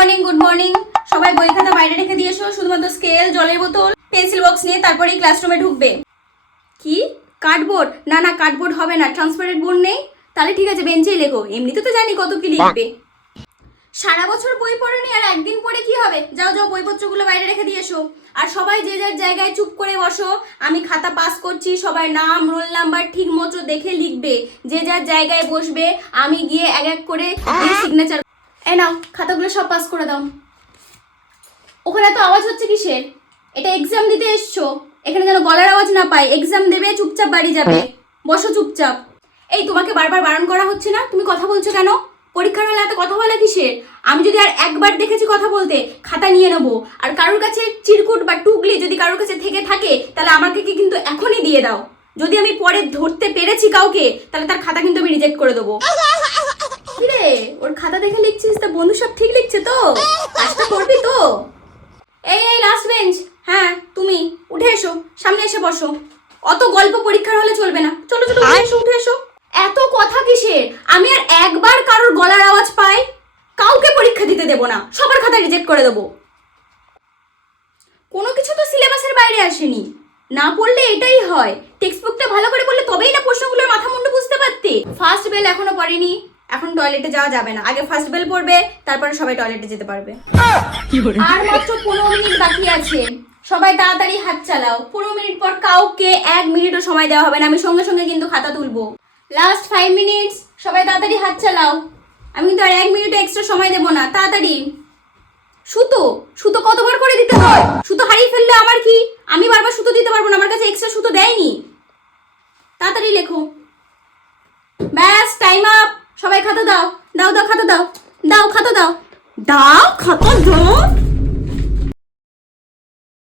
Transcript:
Morning সবাই বই খাতা বাইরে রেখে দিয়ে এসো, শুধুমাত্র স্কেল, জলের বোতল, পেন্সিল বক্স নিয়ে তারপরেই ক্লাসরুমে ঢুকবে। কি কার্ডবোর্ড? না না, কার্ডবোর্ড হবে না, ট্রান্সপারেন্ট বোর্ড নেই। তাহলে ঠিক আছে, বেঞ্চেই লেখো, এমনিতে তো জানি কত কি লিখবে। সারা বছর বই পড়োনি আর একদিন পড়ে কি হবে? যাও যাও, বইপত্রগুলো বাইরে রেখে দিয়ে এসো। আর সবাই যে যার জায়গায় চুপ করে বসো। আমি খাতা পাস করছি, সবাই নাম রোল নাম্বার ঠিক মতো দেখে লিখবে। যে যার জায়গায় বসবে, আমি গিয়ে এক এক করে সিগনেচার। এই নাও, খাতাগুলো সব পাস করে দাও। ওখানে তো আওয়াজ হচ্ছে কিসের? এটা এক্সাম দিতে এসছো, এখানে যেন গলার আওয়াজ না পাই। এক্সাম দেবে, চুপচাপ বাড়ি যাবে। বসো চুপচাপ। এই, তোমাকে বারবার বারণ করা হচ্ছে না? তুমি কথা বলছো কেন? পরীক্ষার হলে এত কথা বলা কিসের? আমি যদি আর একবার দেখেছি কথা বলতে, খাতা নিয়ে নেবো। আর কারোর কাছে চিরকুট বা টুকলি যদি কারোর কাছে থেকে থাকে, তাহলে আমাকে কিন্তু এখনই দিয়ে দাও। যদি আমি পরে ধরতে পেরেছি কাউকে, তাহলে তার খাতা কিন্তু আমি রিজেক্ট করে দেবো। কিরে, ওর খাতা দেখে লিখছিস? তা বন্ধু সব ঠিক লিখছে তো? কাজটা করবি তো? এই এই লাস্ট বেঞ্চ, হ্যাঁ তুমি উঠে এসো, সামনে এসে বসো। অত গল্প পরীক্ষার হলে চলবে না। চলো চলো, উঠে এসো উঠে এসো। এত কথা কিসের? আমি আর একবার কারোর গলার আওয়াজ পাই, কাউকে পরীক্ষা দিতে দেবো না, সবার খাতা রিজেক্ট করে দেবো। কোনো কিছু তো সিলেবাসের বাইরে আসেনি। না পড়লে এটাই হয়, টেক্সট বুকটা ভালো করে পড়লে তবেই না প্রশ্নগুলোর মাথা মুন্ডু বুঝতে পারতে। ফার্স্ট বেল এখনো পড়েনি, এখন টয়লেটে যাওয়া যাবে না। আগে ফার্স্ট বেল পড়বে, তারপরে সবাই টয়লেটে যেতে পারবে। আর মাত্র 15 মিনিট বাকি আছে, সবাই তাড়াতাড়ি হাত চালাও। 15 মিনিট পর কাউকে 1 মিনিটও সময় দেওয়া হবে না, আমি সঙ্গে সঙ্গে কিন্তু খাতা তুলবো। লাস্ট 5 মিনিটস, সবাই তাড়াতাড়ি হাত চালাও। আমি কিন্তু আর 1 মিনিট এক্সট্রা সময় দেবো না, তাড়াতাড়ি। সুতো সুতো কতবার করে দিতে হয়? সুতো হারিয়ে ফেললে আমার কি? আমি বারবার সুতো দিতে পারবো না, আমার কাছে এক্সট্রা সুতো দেয়নি। তাড়াতাড়ি লেখো। ব্যাস, টাইম আপ। সবাই খাতা দাও, দাও দাও খাতা দাও, দাও খাতা দাও, দাও খাতা দাও।